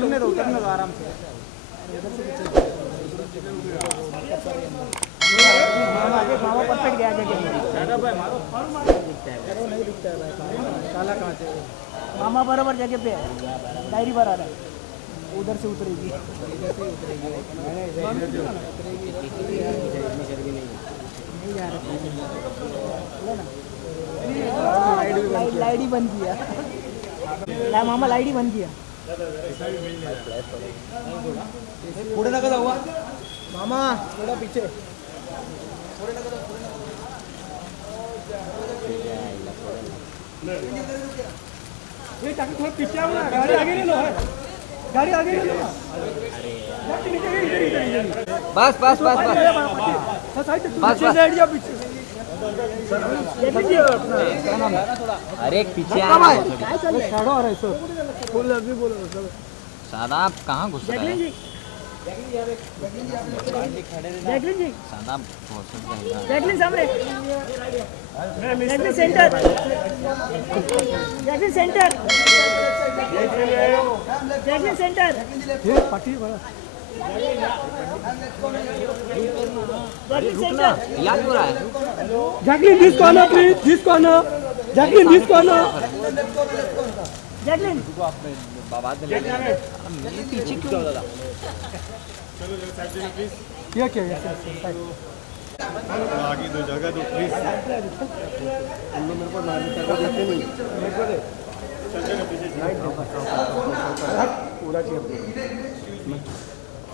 करने दो आराम से। मामा परफेक्ट गया जगह नहीं दिखता है काला कहाँ से मामा बराबर जगह पे है डायरी भरा रहा है उधर से उतरेगी नहीं जा रहा लाइट ही बंद किया मामा लाइट ही बंद किया पुढे नका जाऊ मामा थोड़ा पीछे ये ताकि थोड़ा पीछे आओ ना गाड़ी आगे ले लो है गाड़ी आगे ले लो बस बस बस बस पीछे अरे पीछे सादाब कहाँ घुस रहा है सादाब जैकलिन सामने Jacqueline centre Jacqueline centre Jacqueline centre ये पट्टी बड़ा याद हो रहा है Jacqueline this corner please this corner Jacqueline this corner Jacqueline बाबा मेरे पीछे क्यों दादा चलो साइड में प्लीज क्या आगे दो जगह दो प्लीज तुम लोग मेरे को नाम जगह देते नहीं मेरे को दे चल चल पीछे पूरा चाहिए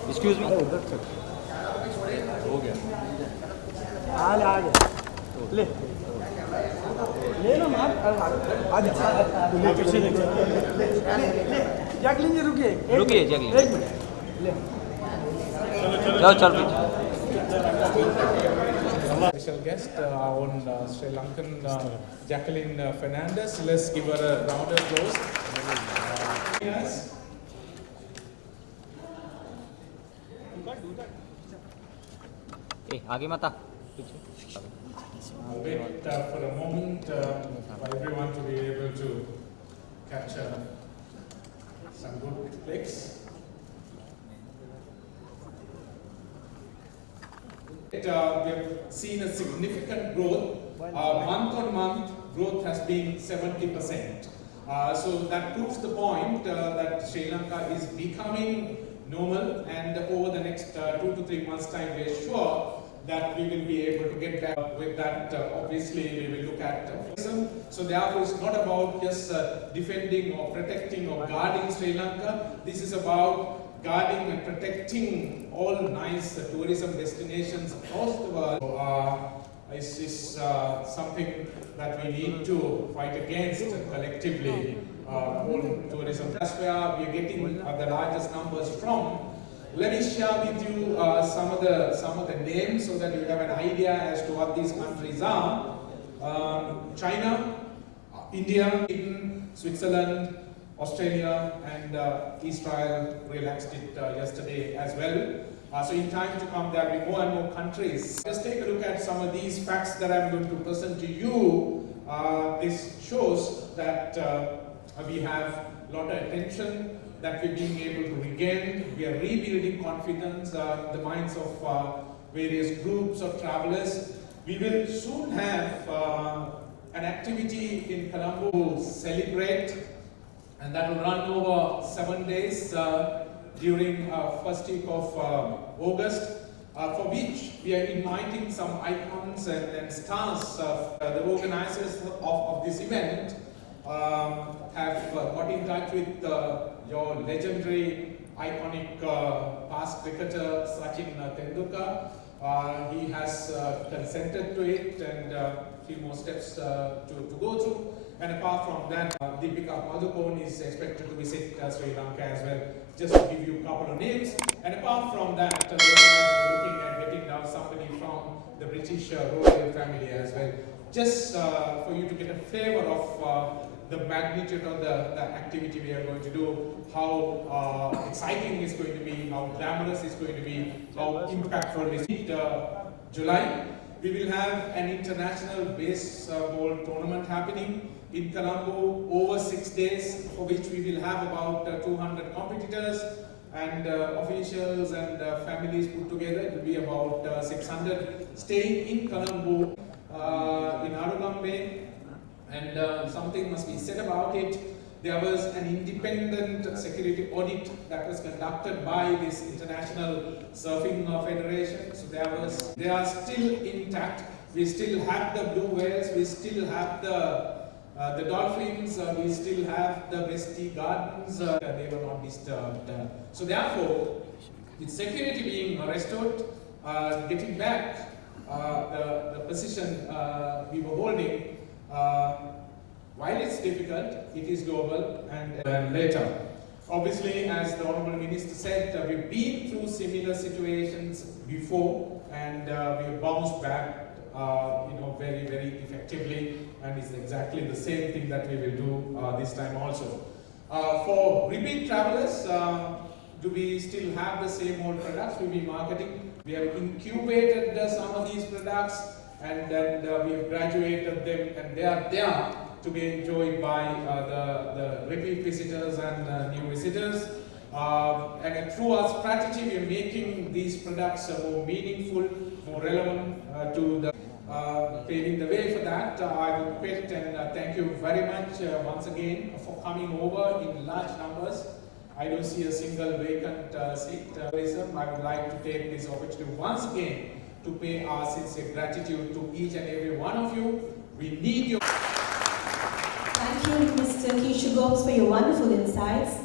एक्सक्यूज मी हो गया आ गया ले ले लो मार आ जा पीछे देख जैकलिन जी रुकिए जैकलिन एक मिनट ले चल पीछे Special guest, our own Sri Lankan Jacqueline Fernandez. Let's give her a round of applause. Yes. आगे मत आ Wait for a moment for everyone to be able to capture some good clicks. We have seen a significant growth. Month on month, growth has been 70%. So that proves the point that Sri Lanka is becoming normal, and over the next 2 to 3 months' time, we are sure that we will be able to get back with that. Obviously, we will look at tourism. So therefore, it's not about just defending or protecting or guarding Sri Lanka. This is about guarding and protecting all nice tourism destinations across the world. This is something that we need to fight against collectively, all tourism. That's where we are getting the largest numbers from. Let me share with you some of the names so that you have an idea as to what these countries are. China, India, Switzerland, Australia, and Israel relaxed it yesterday as well. So in time to come, there will be more and more countries. Let's take a look at some of these facts that I'm going to present to you. This shows that we have a lot of attention that we're being able to regain. We are rebuilding confidence in the minds of various groups of travelers. We will soon have an activity in Colombo to celebrate, and that will run over 7 days during first week of August, for which we are inviting some icons and stars. The organizers of this event have got in touch with your legendary, iconic past cricketer Sachin Tendulkar. He has consented to it, and a few more steps to go through. And apart from that, Deepika Padukone is expected to visit Sri Lanka as well. Just to give you a couple of names. And apart from that, we are looking at getting down somebody from the British royal family as well. Just for you to get a flavor of the magnitude of the activity we are going to do, how exciting it's going to be, how glamorous it's going to be, how impactful it is. July, we will have an international baseball tournament happening in Colombo over 6 days, for which we will have about 200 competitors and officials and families put together. It will be about 600 staying in Colombo, in Arugambe, and something must be said about it. There was an independent security audit that was conducted by this International Surfing Federation. So they are still intact. We still have the blue whales, we still have the dolphins, we still have the Westie Gardens, they were not disturbed. So therefore, with security being restored, getting back the position we were holding, while it's difficult, it is doable, and later. Obviously, as the Honourable Minister said, we've been through similar situations before, and we've bounced back very, very effectively, and it's exactly the same thing that we will do this time also. For repeat travellers, do we still have the same old products we'll be marketing? We have incubated some of these products, and then we have graduated them, and they are there to be enjoyed by the repeat visitors and new visitors. And through our strategy, we are making these products more meaningful, more relevant to the paving the way for that. I will quit and thank you very much once again for coming over in large numbers. I don't see a single vacant seat. I would like to take this opportunity once again to pay our sincere gratitude to each and every one of you. We need your... Thank you, Mr. Kishu Gomes, for your wonderful insights.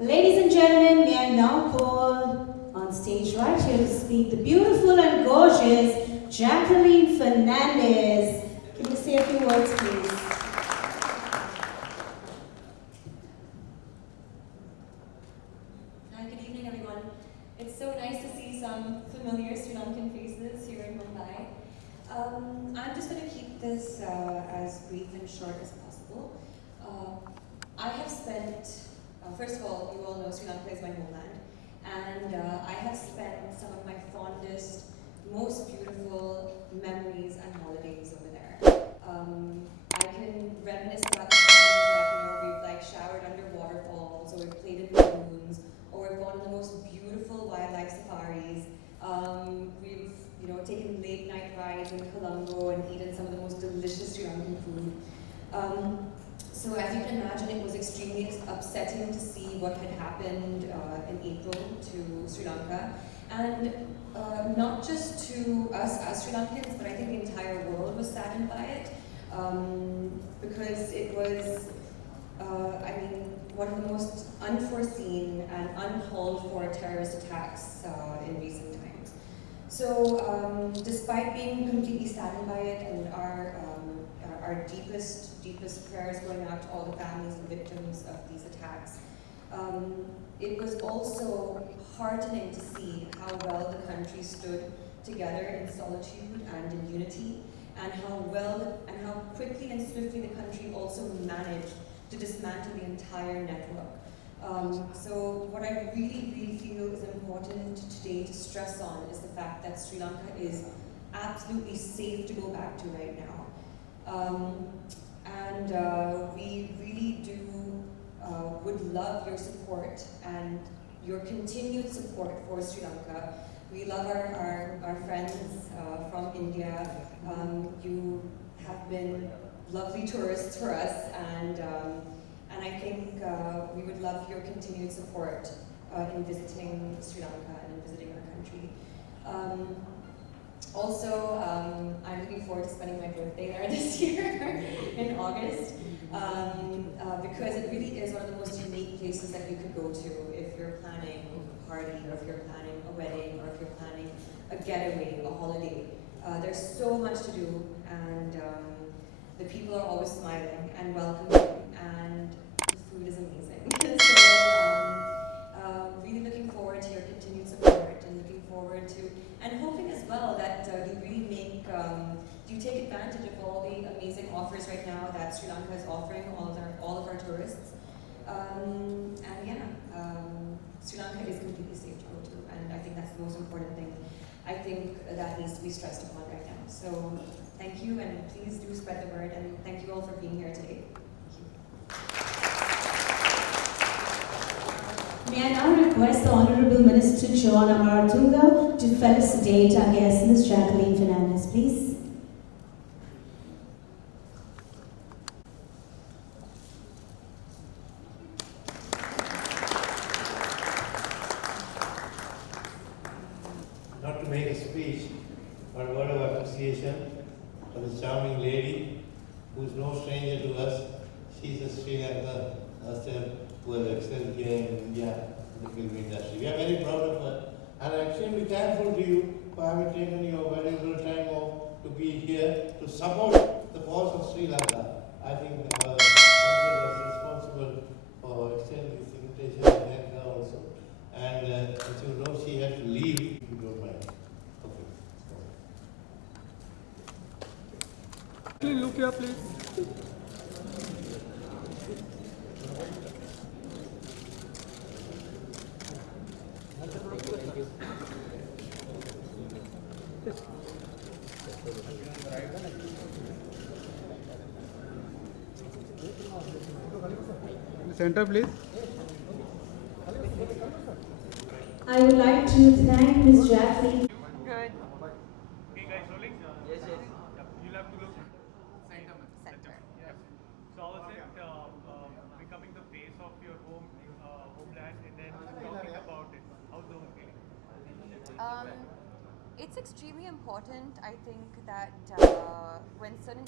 Ladies and gentlemen, may I now call on stage right here to speak the beautiful and gorgeous Jacqueline Fernandez. Can you say a few words, please? Hi, good evening, everyone. It's so nice to see some familiar Sri Lankan faces here in Mumbai. I'm just going to keep this as brief and short as possible. I have spent, first of all, you all know Sri Lanka is my homeland, and I have spent some of my fondest, most beautiful memories and holidays over there. I can reminisce about the times that we've showered under waterfalls, or we've played in lagoons, or we've gone on the most beautiful wildlife safaris. We've taken late night rides in Colombo and eaten some of the most delicious Sri Lankan food. So as you can imagine, it was extremely upsetting to see what had happened in April to Sri Lanka. And not just to us as Sri Lankans, but I think the entire world was saddened by it. Because it was, one of the most unforeseen and uncalled for terrorist attacks in recent times. So despite being completely saddened by it, and our deepest prayers going out to all the families and victims of these attacks, it was also heartening to see how well the country stood together in solitude and in unity, and how well and how quickly and swiftly the country also managed to dismantle the entire network. So what I really, really feel is important today to stress on is the fact that Sri Lanka is absolutely safe to go back to right now. We really do would love your support and your continued support for Sri Lanka. We love our friends from India. You have been lovely tourists for us, and I think we would love your continued support in visiting Sri Lanka and in visiting our country. Also, I'm looking forward to spending my birthday there this year in August, because it really is one of the most unique places that you could go to if you're planning a party, or if you're planning a wedding, or if you're planning a getaway, a holiday. There's so much to do, and the people are always smiling and welcoming, and the food is amazing. So really looking forward to your continued support, and looking forward to, and hoping as well that you really make, you take advantage of all the amazing offers right now that Sri Lanka is offering all of our tourists. Sri Lanka is completely safe to go to, and I think that's the most important thing. I think that needs to be stressed upon right now. So thank you, and please do spread the word, and thank you all for being here today. May I now request the Honorable Minister John Amaratunga to felicitate our guest, Ms. Jacqueline Fernandez, please. Not to make a speech, but a word of appreciation for this charming lady who is no stranger to us. She's a Sri Lanka herself who has excelled here in India in the film industry. We are very proud of her, and I'm extremely thankful to you for having taken your valuable time off to be here to support the cause of Sri Lanka. I think our council was responsible for extending this invitation to Lanka also. And as you know, she had to leave, if you don't mind. Okay. Look here, please. Center, please. I would like to thank Ms. Jacqueline. Good. Okay, guys, rolling? Yes, yes. You'll have to look Center. Yep. So how is it becoming the face of your homeland and then talking about it? How's the home feeling? It's extremely important, I think, that when certain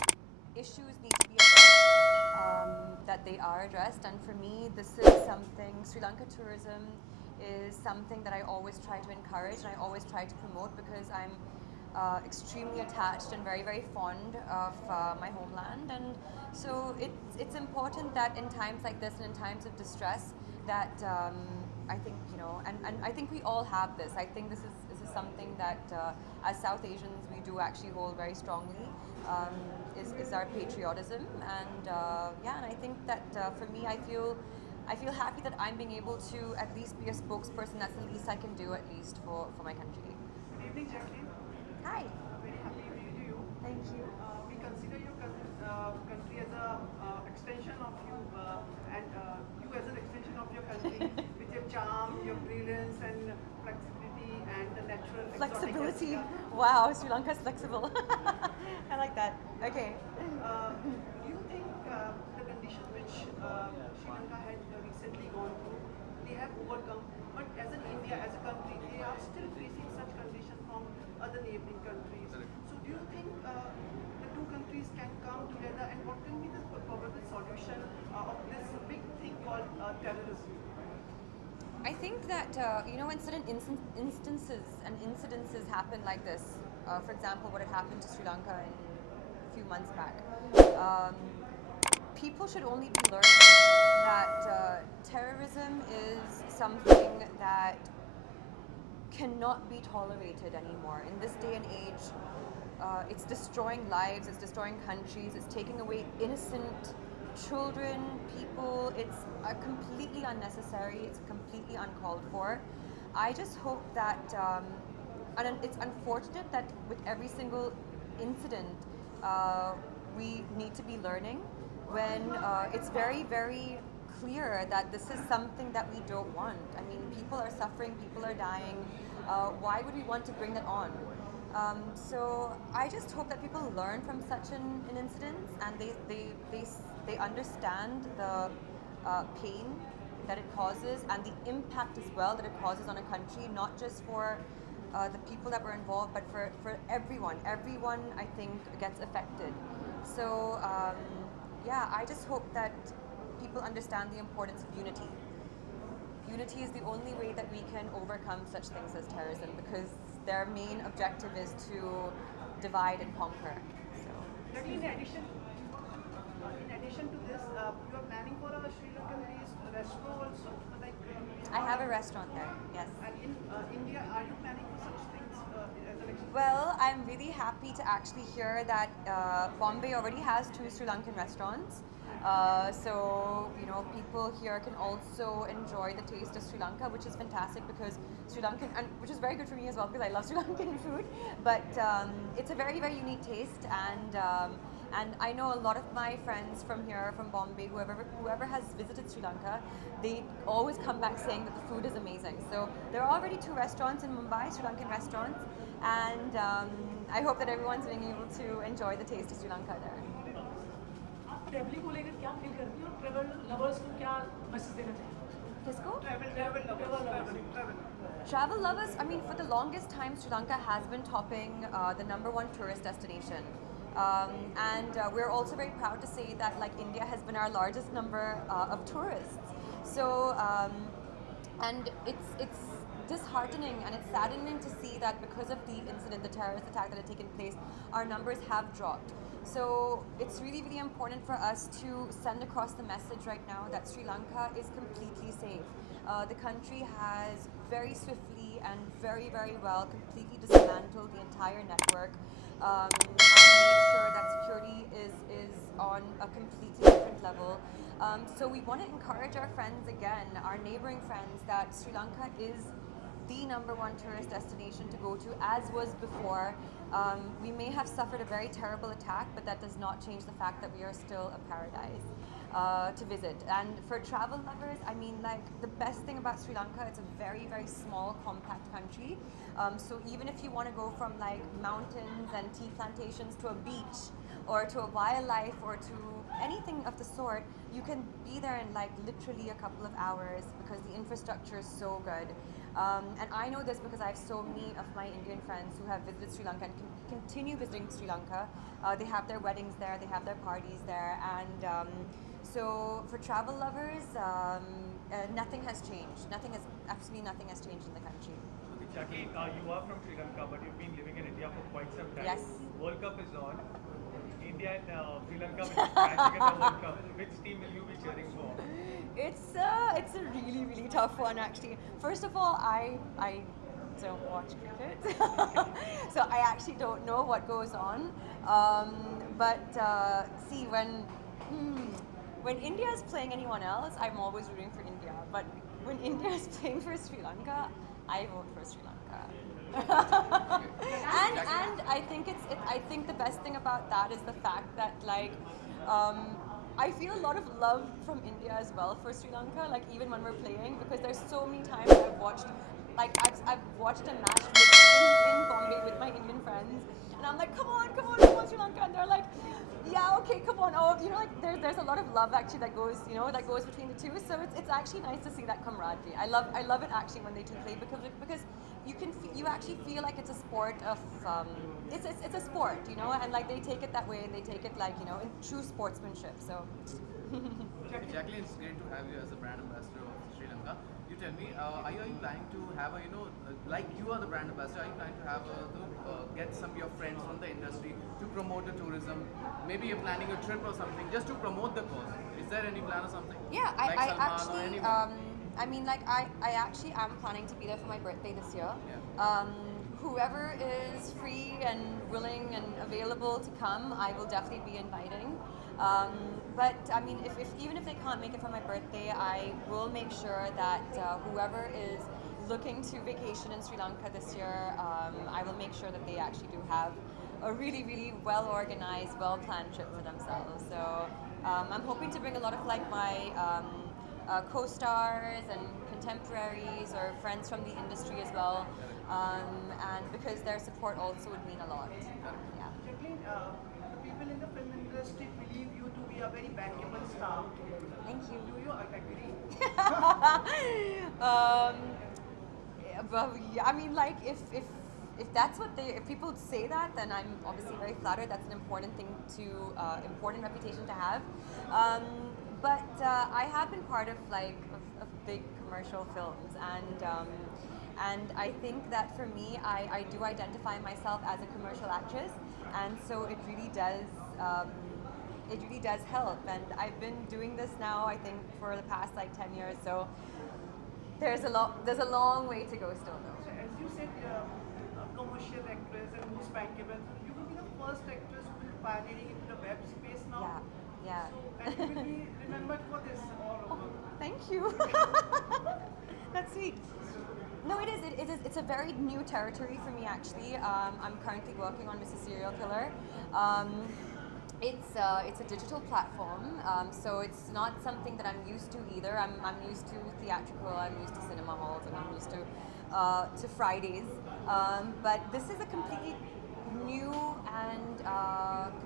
issues need to be addressed, that they are addressed. And for me, this is something, Sri Lanka tourism is something that I always try to encourage and I always try to promote because I'm extremely attached and very, very fond of my homeland. And so it's important that in times like this and in times of distress that I think, you know, and I think we all have this. I think this is something that as South Asians we do actually hold very strongly, is our patriotism. And yeah, and I think that for me, I feel happy that I'm being able to at least be a spokesperson. That's the least I can do, at least for my country. Good evening, Jacqueline. Hi. Very happy to meet you. Thank you. We consider your country as a extension of you, and you as an extension of your country with your charm, your brilliance, and flexibility, and the natural Flexibility. Wow, Sri Lanka is flexible. I like that. Okay. Do you think the conditions which Sri Lanka had recently gone through, they have overcome, but as an India, as a country, they are still facing such conditions from other neighboring countries. So do you think the two countries can come together, and what can be the probable solution of this big thing called terrorism? I think that, you know, when certain instances and incidences happen like this, for example, what had happened to Sri Lanka a few months back, people should only be learning that terrorism is something that cannot be tolerated anymore. In this day and age, it's destroying lives, it's destroying countries, it's taking away innocent children, people. It's completely unnecessary, it's completely uncalled for. I just hope that, and it's unfortunate that with every single incident, we need to be learning when it's very, very clear that this is something that we don't want. I mean, people are suffering, people are dying. Why would we want to bring that on? So I just hope that people learn from such an incident, and they understand the pain that it causes and the impact as well that it causes on a country, not just for the people that were involved, but for everyone. Everyone, I think, gets affected. So yeah, I just hope that people understand the importance of unity. Unity is the only way that we can overcome such things as terrorism, because their main objective is to divide and conquer. So. In addition to this, you are planning for a Sri Lankan-based restaurant also? Like, I have a restaurant there, yes. And in India, are you planning for such things as an example? Well, I'm really happy to actually hear that Bombay already has 2 Sri Lankan restaurants. So people here can also enjoy the taste of Sri Lanka, which is fantastic because Sri Lankan, and which is very good for me as well because I love Sri Lankan food. But it's a very, very unique taste, and I know a lot of my friends from here, from Bombay, whoever has visited Sri Lanka, they always come back saying that the food is amazing. So there are already 2 restaurants in Mumbai, Sri Lankan restaurants, and I hope that everyone's being able to enjoy the taste of Sri Lanka there. आप travelling को लेकर क्या feel करती हो और travel lovers को क्या message देना चाहिए? Kisco? Travel Travel lovers, I mean, for the longest time, Sri Lanka has been topping the #1 tourist destination. And we're also very proud to say that like India has been our largest number of tourists. So, and it's disheartening and it's saddening to see that because of the incident, the terrorist attack that had taken place, our numbers have dropped. So it's really, really important for us to send across the message right now that Sri Lanka is completely safe. The country has very swiftly and very, very well completely dismantled the entire network and made sure that security is on a completely different level. So we want to encourage our friends again, our neighboring friends, that Sri Lanka is the #1 tourist destination to go to, as was before. We may have suffered a very terrible attack, but that does not change the fact that we are still a paradise to visit. And for travel lovers, I mean, like, the best thing about Sri Lanka, it's a very, very small, compact country. So even if you want to go from like mountains and tea plantations to a beach or to a wildlife or to anything of the sort, you can be there in like literally a couple of hours because the infrastructure is so good. And I know this because I have so many of my Indian friends who have visited Sri Lanka and continue visiting Sri Lanka. They have their weddings there, they have their parties there, and so for travel lovers, nothing has changed. Absolutely nothing has changed in the country. Jacqueline, you are from Sri Lanka, but you've been living in India for quite some time. Yes. World Cup is on. India and Sri Lanka will be crashing in the World Cup. Which team will you be cheering for? It's a really, really tough one actually. First of all, I don't watch cricket, so I actually don't know what goes on. But see, when India is playing anyone else, I'm always rooting for India. But when India is playing for Sri Lanka, I vote for Sri Lanka. and I think the best thing about that is the fact that like I feel a lot of love from India as well for Sri Lanka, like even when we're playing, because there's so many times I've watched a match in Bombay with my Indian friends, and I'm like, come on Sri Lanka, and they're like, yeah, okay, come on. Oh, like there's a lot of love actually that goes between the two. So it's actually nice to see that camaraderie. I love it actually when they do play because you actually feel like it's a sport of it's a sport, and like they take it that way and they take it like in true sportsmanship. So. Jacqueline, it's great to have you as a brand ambassador of Sri Lanka. You tell me, are you planning to have like you are the brand ambassador, are you planning to have get some of your friends from the industry to promote the tourism? Maybe you're planning a trip or something just to promote the cause. Is there any plan or something? Yeah, like I Salman actually, or anyone? I mean, like I actually am planning to be there for my birthday this year. Yeah. Whoever is free and willing and available to come, I will definitely be inviting. But I mean, even if they can't make it for my birthday, I will make sure that whoever is looking to vacation in Sri Lanka this year, I will make sure that they actually do have a really, really well organized, well planned trip for themselves. So I'm hoping to bring a lot of like my co-stars and contemporaries or friends from the industry as well, and because their support also would mean a lot. Yeah. Jacqueline, the people in the film industry believe you to be a very bankable star. Thank you. Do you agree? Well, yeah, I mean, like if that's what if people say that, then I'm obviously very flattered. That's an important thing important reputation to have. But I have been part of of big commercial films, and I think that for me, I do identify myself as a commercial actress, and so it really does help. And I've been doing this now, I think, for the past like 10 years. So there's a long way to go still, though. So as you said, a commercial actress and who's bankable, you will be the first actress who will be pioneering into the web space now. Yeah. So, and you will be you. That's sweet. No, it is. It's a very new territory for me, actually. I'm currently working on Mrs. Serial Killer. It's a digital platform, so it's not something that I'm used to either. I'm used to theatrical. I'm used to cinema halls, and I'm used to Fridays. But this is a completely new and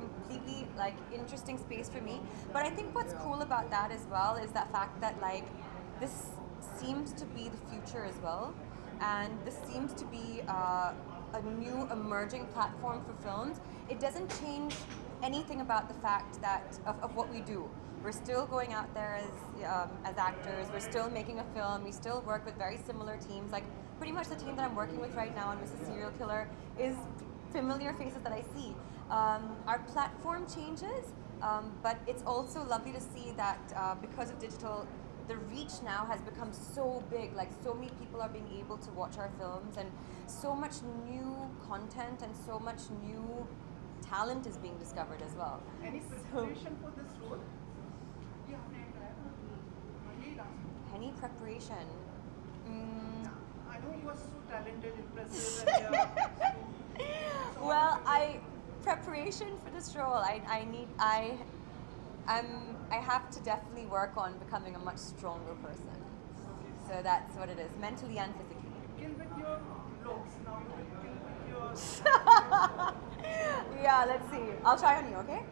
completely interesting space for me. But I think what's cool about that as well is that fact that this seems to be the future as well, and this seems to be a new emerging platform for films. It doesn't change anything about the fact that of what we do. We're still going out there as actors. We're still making a film. We still work with very similar teams. Like pretty much the team that I'm working with right now on Mrs. Serial Killer is familiar faces that I see. Our platform changes, but it's also lovely to see that because of digital, the reach now has become so big. Like so many people are being able to watch our films, and so much new content and so much new talent is being discovered as well. Any preparation for this role? Any preparation? I know you are so talented, impressive, and Well, preparation for this role. I have to definitely work on becoming a much stronger person. So that's what it is, mentally and physically. kill with your looks. Now you will kill with your. Yeah, let's see. I'll try on you, okay?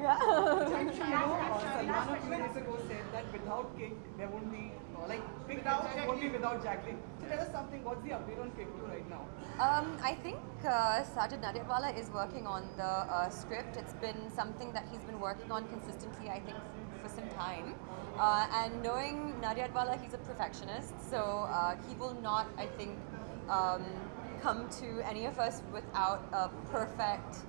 Yeah. Salman a few days ago said that without Kick, there won't be Kick won't be without Jacqueline. So tell us something. What's the update on Kick 2 right now? I think Sajid Nadyatwala is working on the script. It's been something that he's been working on consistently, I think, for some time. And knowing Nadyatwala, he's a perfectionist, so he will not, I think, come to any of us without a perfect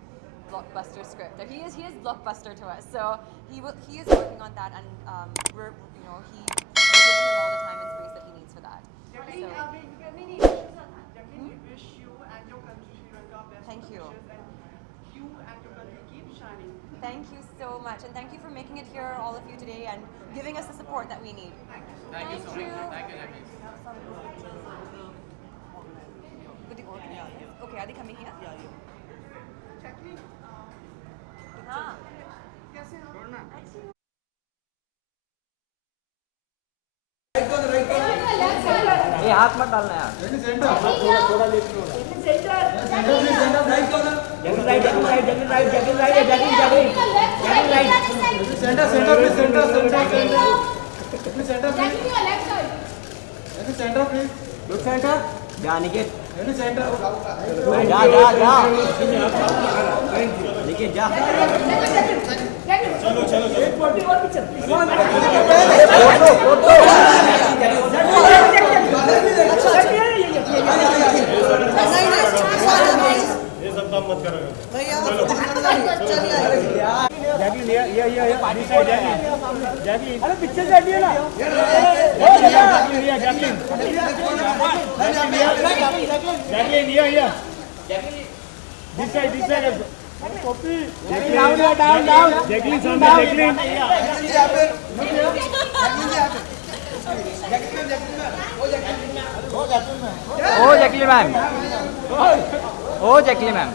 blockbuster script. He is blockbuster to us, so he is working on that, and we're giving him all the time and space that he needs for that. Jacqueline, So, we wish you and your country Sri Lanka best Thank you. wishes, and you and your country keep shining. thank you so much, and thank you for making it here, all of you today, and giving us the support that we need. Thank you so much. Thank you, Jacqueline. With the organizers. Okay, are they coming here? Jacqueline, हाँ. कैसे हैं? ये हाथ मत डालना यार। थोड़ा left में होगा। Jacqueline right centre please. Look centre. जा निकेत। सेंटर। जा। निकेत जा। चलो। एक पिक्चर। ये सब काम मत करो भैया जैकलिन जैकलिन अरे पिक्चर से हटिए ना Jacqueline this side copy down Jacqueline सामने जैकलिन ओ जैकलिन मैम